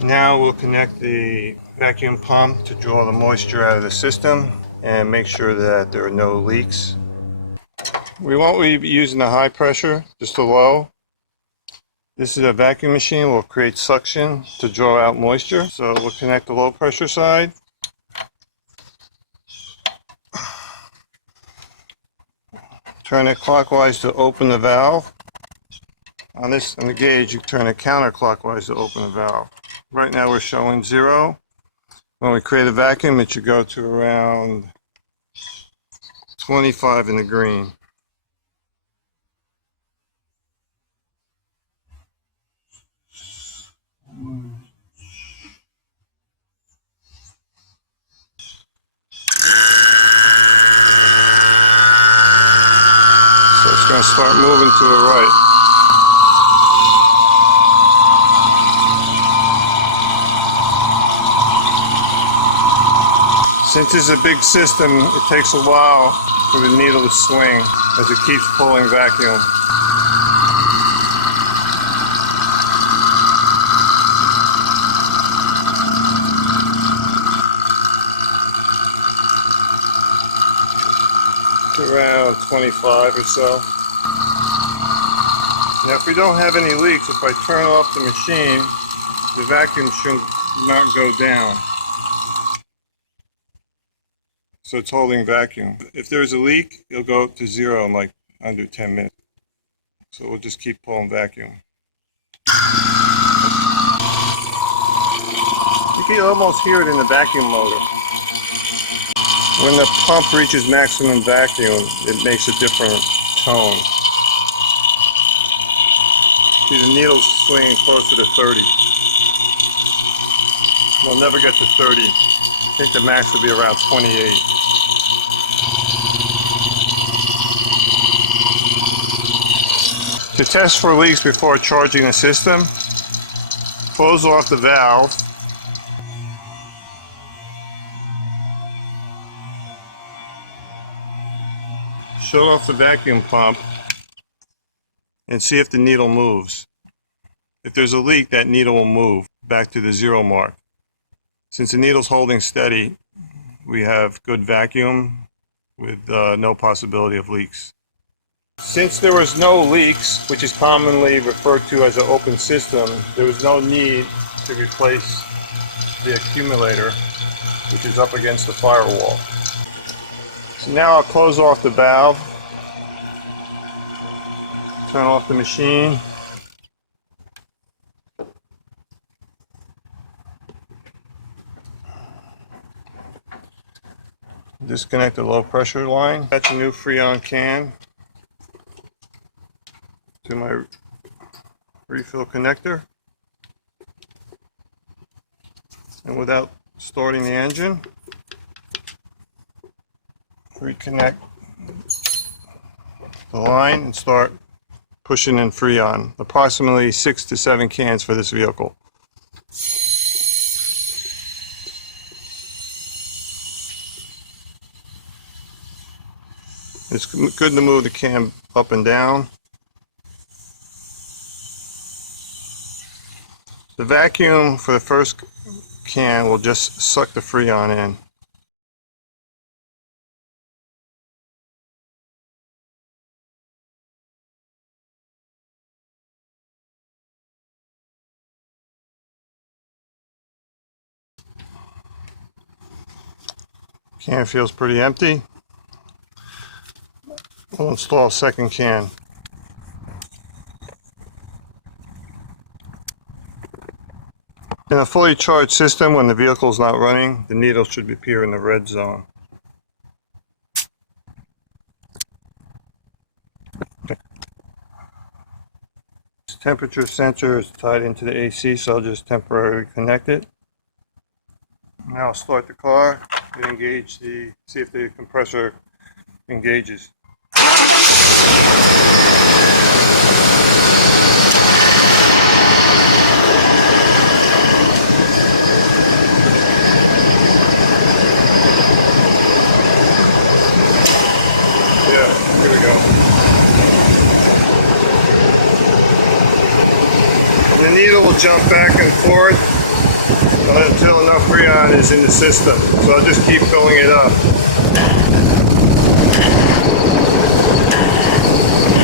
Now we'll connect the vacuum pump to draw the moisture out of the system and make sure that there are no leaks. We won't be using the high pressure, just the low. This is a vacuum machine. Will create suction to draw out moisture. So we'll connect the low pressure side. Turn it clockwise to open the valve. On the gauge, you turn it counterclockwise to open the valve. Right now we're showing 0. When we create a vacuum, it should go to around 25 in the green. So it's going to start moving to the right. Since it's a big system, it takes a while for the needle to swing as it keeps pulling vacuum. It's around 25 or so. Now if we don't have any leaks, if I turn off the machine, the vacuum should not go down. So it's holding vacuum. If there's a leak, it'll go up to 0 in like under 10 minutes. So we'll just keep pulling vacuum. You can almost hear it in the vacuum motor. When the pump reaches maximum vacuum, it makes a different tone. See, the needle's swinging closer to 30. We'll never get to 30. I think the max will be around 28. To test for leaks before charging the system, close off the valve. Shut off the vacuum pump and see if the needle moves. If there's a leak, that needle will move back to the 0 mark. Since the needle's holding steady, we have good vacuum with no possibility of leaks. Since there was no leaks, which is commonly referred to as an open system, there was no need to replace the accumulator, which is up against the firewall. So now I'll close off the valve, turn off the machine. Disconnect the low pressure line. That's a new Freon can to my refill connector. And without starting the engine, reconnect the line and start pushing in Freon. Approximately 6 to 7 cans for this vehicle. It's good to move the can up and down. The vacuum for the first can will just suck the Freon in. Can feels pretty empty. We'll install a second can. In a fully charged system, when the vehicle is not running, the needle should appear in the red zone. This temperature sensor is tied into the AC, so I'll just temporarily connect it. Now I'll start the car and engage see if the compressor engages. Here we go. The needle will jump back and forth until enough Freon is in the system. So I'll just keep filling it up.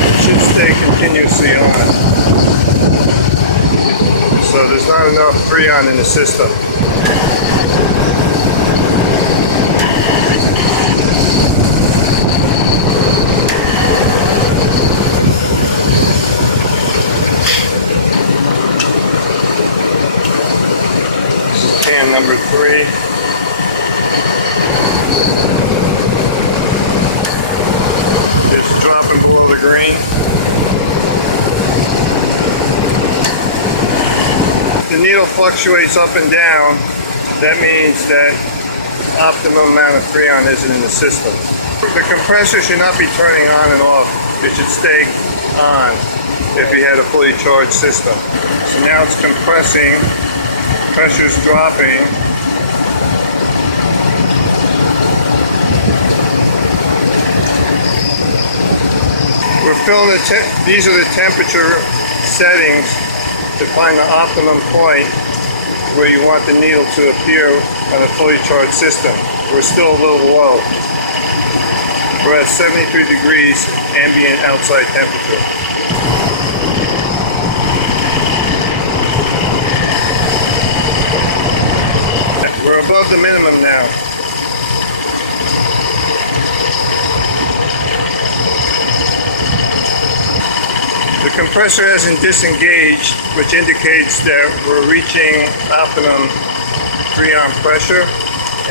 It should stay continuously on. So there's not enough Freon in the system. Can number 3. It's dropping below the green. The needle fluctuates up and down. That means that optimum amount of Freon isn't in the system. The compressor should not be turning on and off. It should stay on if you had a fully charged system. So now it's compressing. Pressure's dropping. We're filling these are the temperature settings to find the optimum point where you want the needle to appear on a fully charged system. We're still a little low. We're at 73 degrees ambient outside temperature. We're above the minimum now. The compressor hasn't disengaged, which indicates that we're reaching optimum Freon pressure,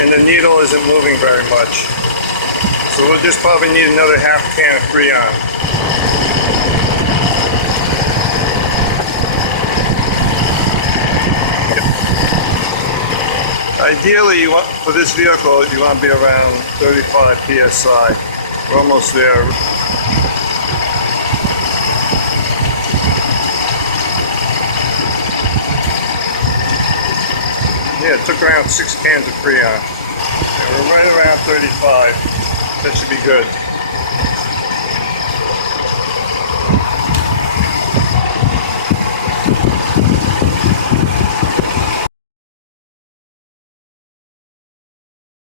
and the needle isn't moving very much. So we'll just probably need another half can of Freon. Ideally, for this vehicle, you want to be around 35 psi. We're almost there. Yeah, it took around 6 cans of Freon. We're right around 35. That should be good.